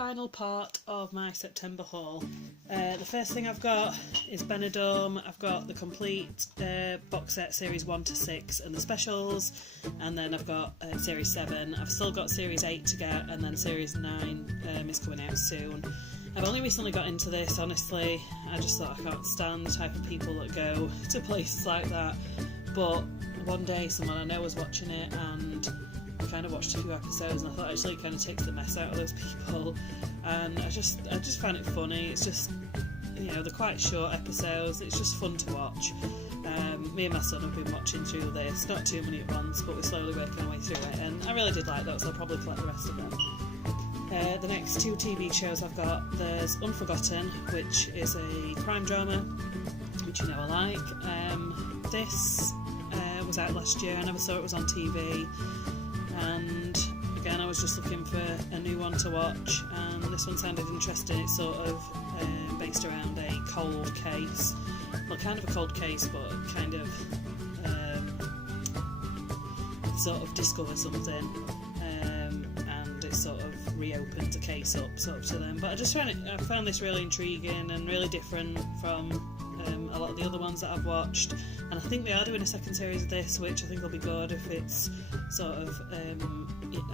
final part of my September haul. The first thing I've got is Benidorm. I've got the complete box set, series 1 to 6, and the specials, and then I've got series 7. I've still got series 8 to get, and then series 9 is coming out soon. I've only recently got into this, honestly. I just thought I can't stand the type of people that go to places like that. But one day someone I know was watching it, and I kind of watched a few episodes, and I thought actually it kind of takes the mess out of those people. And I just find it funny. It's just, you know, they're quite short episodes. It's just fun to watch. Me and my son have been watching through this, not too many at once, but we're slowly working our way through it, and I really did like those. I'll probably collect the rest of them. The next two TV shows I've got, there's Unforgotten, which is a crime drama, which you know I like. This was out last year. I never saw it was on TV, and again I was just looking for a new one to watch, and this one sounded interesting. It's sort of based around a cold case, well, kind of a cold case, but kind of sort of discover something, and it sort of reopens a case up sort of to them. But I found this really intriguing and really different from a lot of the other ones that I've watched, and I think they are doing a second series of this, which I think will be good if it's sort of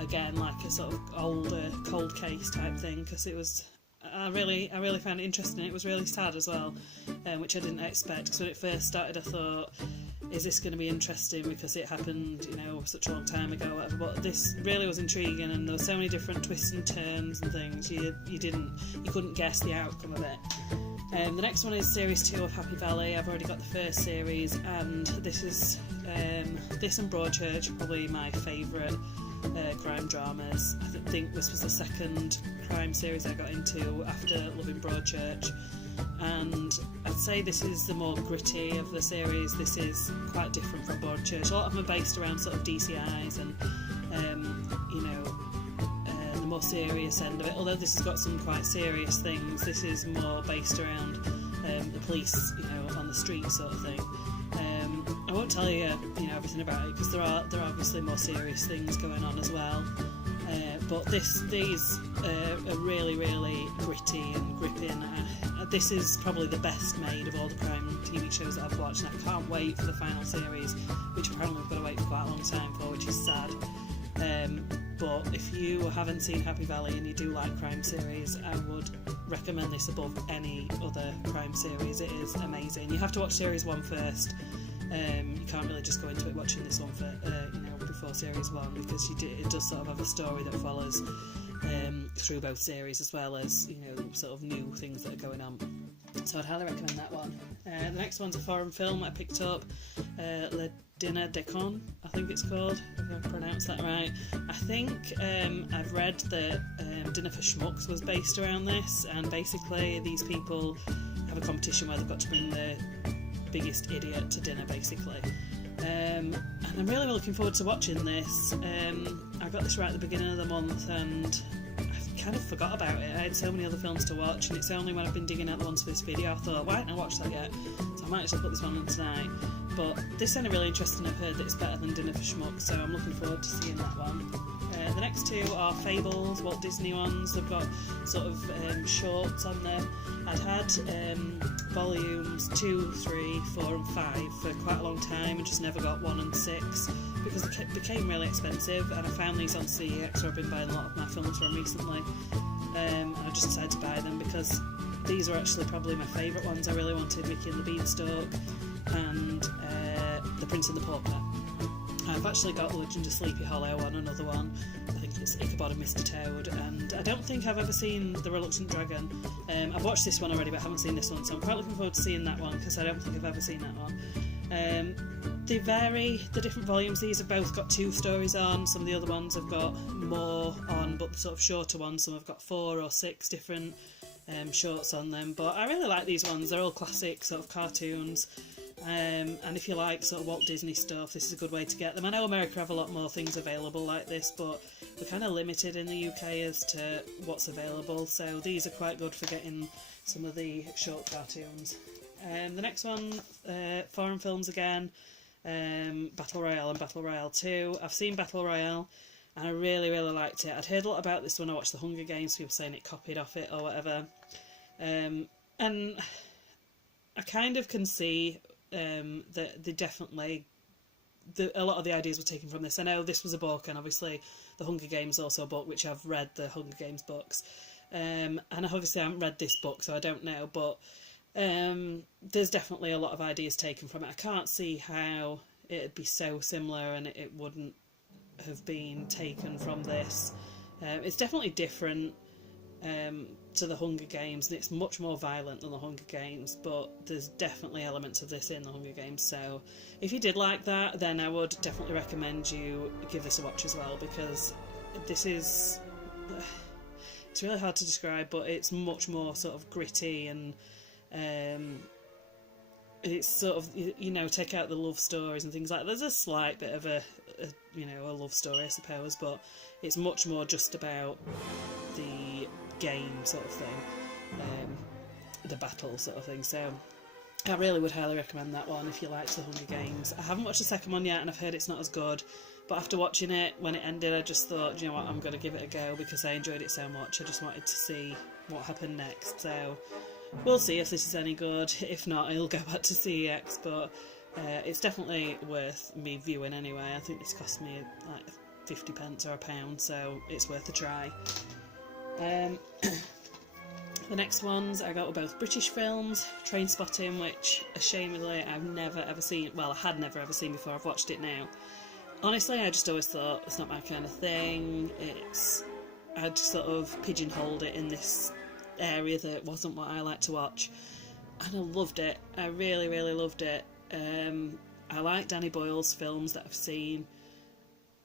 again like a sort of older cold case type thing, because it was I really found it interesting. It was really sad as well, which I didn't expect, because when it first started I thought, is this going to be interesting because it happened, you know, such a long time ago or whatever, but this really was intriguing, and there were so many different twists and turns and things you couldn't guess the outcome of it. The next one is series 2 of Happy Valley. I've already got the first series, and this is this and Broadchurch are probably my favourite crime dramas. I think this was the second crime series I got into after loving Broadchurch, and I'd say this is the more gritty of the series. This is quite different from Broadchurch. A lot of them are based around sort of DCIs and you know, the more serious end of it, although this has got some quite serious things. This is more based around the police, you know, on the street sort of thing. I won't tell you, you know, everything about it, because there are obviously more serious things going on as well. But these are really, really gritty and gripping. This is probably the best made of all the crime TV shows that I've watched, and I can't wait for the final series, which apparently we've got to wait for quite a long time for, which is sad. But if you haven't seen Happy Valley and you do like crime series, I would recommend this above any other crime series. It is amazing. You have to watch series 1 first. You can't really just go into it watching this one for you know, before series 1, because it does sort of have a story that follows through both series, as well as, you know, sort of new things that are going on. So I'd highly recommend that one. The next one's a foreign film I picked up, Le Dîner de Con, I think it's called, if I pronounced that right. I think I've read that Dinner for Schmucks was based around this, and basically these people have a competition where they've got to bring the biggest idiot to dinner, basically. And I'm really looking forward to watching this. I got this right at the beginning of the month, and I kind of forgot about it. I had so many other films to watch, and it's only when I've been digging out the ones for this video I thought, why haven't I watched that yet? So I might actually put this one on tonight. But this sounded really interesting. I've heard that it's better than Dinner for Schmucks, so I'm looking forward to seeing that one. The next two are Fables, Walt Disney ones. They've got sort of shorts on there. I'd had volumes 2, 3, 4 and 5 for quite a long time, and just never got 1 and 6 because they became really expensive, and I found these on CEX, where I've been buying a lot of my films from recently. I just decided to buy them because these were actually probably my favourite ones. I really wanted Mickey and the Beanstalk and The Prince and the Pauper. I've actually got The Legend of Sleepy Hollow on another one. I think it's Ichabod and Mr Toad, and I don't think I've ever seen The Reluctant Dragon. I've watched this one already, but I haven't seen this one, so I'm quite looking forward to seeing that one, because I don't think I've ever seen that one. They vary, the different volumes. These have both got 2 stories on. Some of the other ones have got more on, but the sort of shorter ones, some have got 4 or 6 different shorts on them. But I really like these ones. They're all classic sort of cartoons. And if you like sort of Walt Disney stuff, this is a good way to get them. I know America have a lot more things available like this, but we're kind of limited in the UK as to what's available, so these are quite good for getting some of the short cartoons. The next one, foreign films again, Battle Royale and Battle Royale 2. I've seen Battle Royale, and I really, really liked it. I'd heard a lot about this when I watched The Hunger Games, people saying it copied off it or whatever. And I kind of can see that they definitely... a lot of the ideas were taken from this. I know this was a book, and obviously The Hunger Games also a book, which I've read the Hunger Games books. And obviously I haven't read this book, so I don't know, but there's definitely a lot of ideas taken from it. I can't see how it'd be so similar and it wouldn't have been taken from this. It's definitely different to the Hunger Games, and it's much more violent than the Hunger Games, but there's definitely elements of this in the Hunger Games. So if you did like that, then I would definitely recommend you give this a watch as well, because this is... it's really hard to describe, but it's much more sort of gritty, and it's sort of, you know, take out the love stories and things like that. There's a slight bit of a love story, I suppose, but it's much more just about the game sort of thing, the battle sort of thing. So I really would highly recommend that one if you liked the Hunger Games. I haven't watched the second one yet, and I've heard it's not as good, but after watching it, when it ended, I just thought, you know what, I'm going to give it a go, because I enjoyed it so much. I just wanted to see what happened next. So we'll see if this is any good. If not, I'll go back to CEX, but it's definitely worth me viewing anyway. I think this cost me like 50 pence or £1, so it's worth a try. The next ones I got were both British films. Trainspotting, which ashamedly I've never ever seen. Well, I had never ever seen before. I've watched it now. Honestly, I just always thought it's not my kind of thing. I'd sort of pigeonholed it in this area that wasn't what I like to watch, and I loved it. I really, really loved it. I like Danny Boyle's films that I've seen,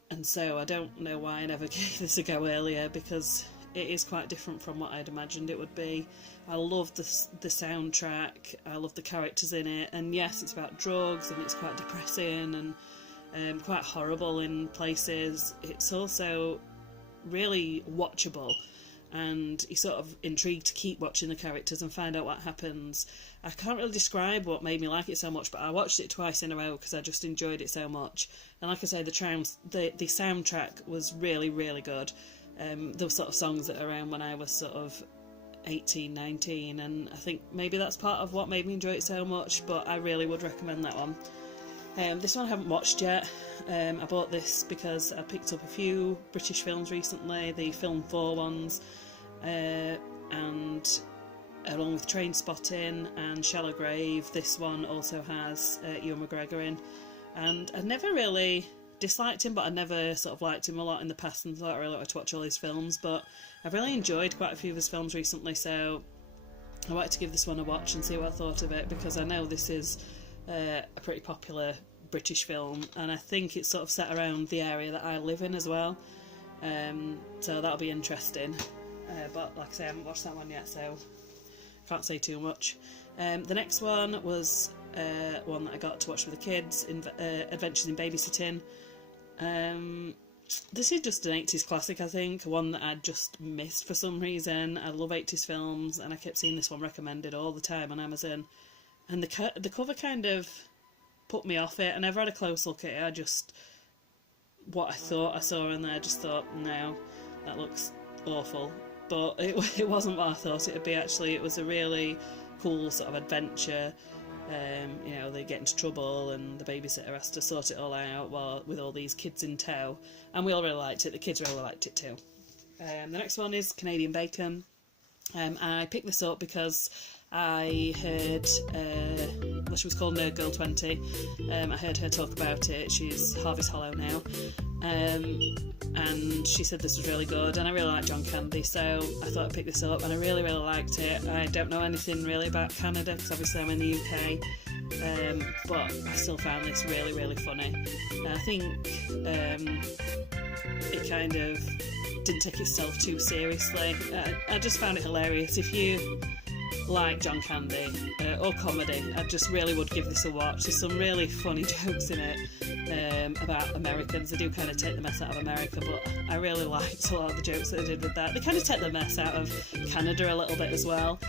and so I don't know why I never gave this a go earlier, because it is quite different from what I'd imagined it would be. I love the soundtrack, I love the characters in it, and yes, it's about drugs, and it's quite depressing and quite horrible in places. It's also really watchable, and you're sort of intrigued to keep watching the characters and find out what happens. I can't really describe what made me like it so much, but I watched it twice in a row because I just enjoyed it so much. And like I say, the soundtrack was really, really good. Those sort of songs that are around when I was sort of 18, 19, and I think maybe that's part of what made me enjoy it so much, but I really would recommend that one. This one I haven't watched yet. I bought this because I picked up a few British films recently, the Film 4 ones, and along with Trainspotting and Shallow Grave, this one also has Ewan McGregor in, and I never really disliked him, but I never sort of liked him a lot in the past, and thought I really wanted to watch all his films, but I've really enjoyed quite a few of his films recently, so I wanted to give this one a watch and see what I thought of it, because I know this is a pretty popular British film, and I think it's sort of set around the area that I live in as well, so that'll be interesting, but like I say, I haven't watched that one yet, so can't say too much. The next one was one that I got to watch with the kids, Adventures in Babysitting. This is just an 80s classic, I think, one that I'd just missed for some reason. I love 80s films, and I kept seeing this one recommended all the time on Amazon, and the cover kind of put me off it. I never had a close look at it. What I thought I saw in there, I just thought, no, that looks awful. But it wasn't what I thought it would be, actually. It was a really cool sort of adventure. They get into trouble and the babysitter has to sort it all out with all these kids in tow. And we all really liked it. The kids really liked it too. The next one is Canadian Bacon. I picked this up because I heard, she was called Nerd Girl 20. I heard her talk about it. She's Harvey's Hollow now. And she said this was really good, and I really like John Candy, so I thought I'd pick this up, and I really, really liked it. I don't know anything really about Canada, because obviously I'm in the UK, but I still found this really, really funny. And I think it kind of didn't take itself too seriously. I just found it hilarious. If you like John Candy or comedy, I just really would give this a watch. There's some really funny jokes in it about Americans. They do kind of take the mess out of America, but I really liked a lot of the jokes that they did with that. They kind of take the mess out of Canada a little bit as well,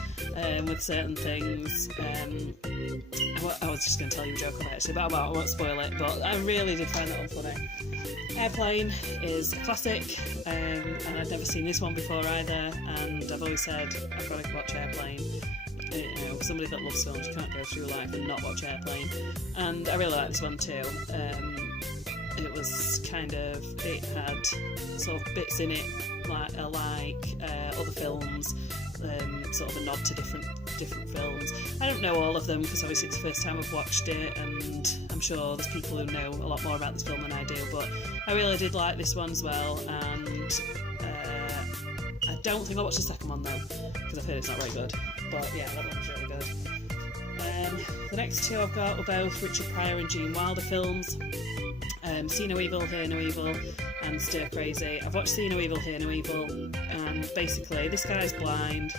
with certain things. I was just going to tell you a joke about it, actually, but I won't spoil it, but I really did find that one funny. Airplane is a classic, and I'd never seen this one before either, and I've always said I've got to watch Airplane. You know, somebody that loves films, you can't go through life and not watch Airplane, and I really like this one too. It was it had sort of bits in it like other films, sort of a nod to different films. I don't know all of them because obviously it's the first time I've watched it, and I'm sure there's people who know a lot more about this film than I do, but I really did like this one as well, and I don't think I'll watch the second one though, because I've heard it's not very good, but yeah, that one was really good. The next two I've got were both Richard Pryor and Gene Wilder films. See No Evil, Hear No Evil, and Stir Crazy. I've watched See No Evil, Hear No Evil, and basically this guy's blind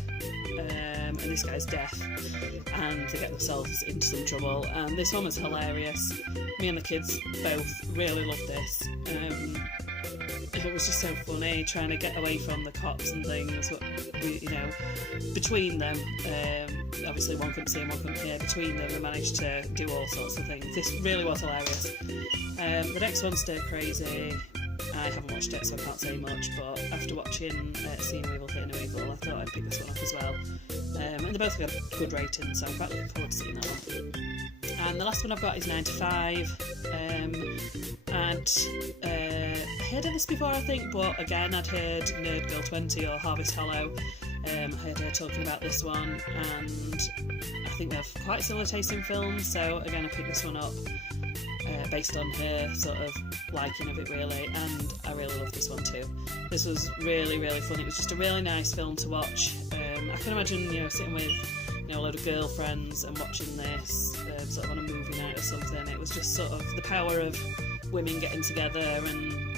and this guy's deaf, and they get themselves into some trouble, and this one was hilarious. Me and the kids both really loved this. It was just so funny trying to get away from the cops and things. Between them, obviously one couldn't see and one couldn't hear. Between them, we managed to do all sorts of things. This really was hilarious. The next one, Stir Crazy, I haven't watched it, so I can't say much. But after watching See No Evil, Hear No Evil, I thought I'd pick this one up as well. And they both got good ratings, so I'm quite looking forward to seeing that one. And the last one I've got is 9 to 5. I'd heard of this before, I think, but again, I'd heard Nerd Girl 20 or Harvest Hollow. I heard her talking about this one, and I think they have quite similar taste in films, so again, I picked this one up based on her sort of liking of it, really, and I really love this one too. This was really, really fun. It was just a really nice film to watch. I can imagine, sitting with a load of girlfriends and watching this sort of on a movie night or something. It was just sort of the power of women getting together and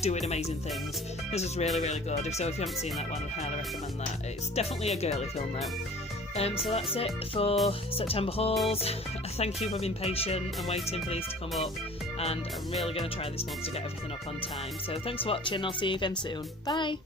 doing amazing things. This was really, really good. So if you haven't seen that one, I'd highly recommend that. It's definitely a girly film though. So that's it for September hauls. Thank you for being patient and waiting for these to come up, and I'm really going to try this month to get everything up on time. So thanks for watching. I'll see you again soon. Bye.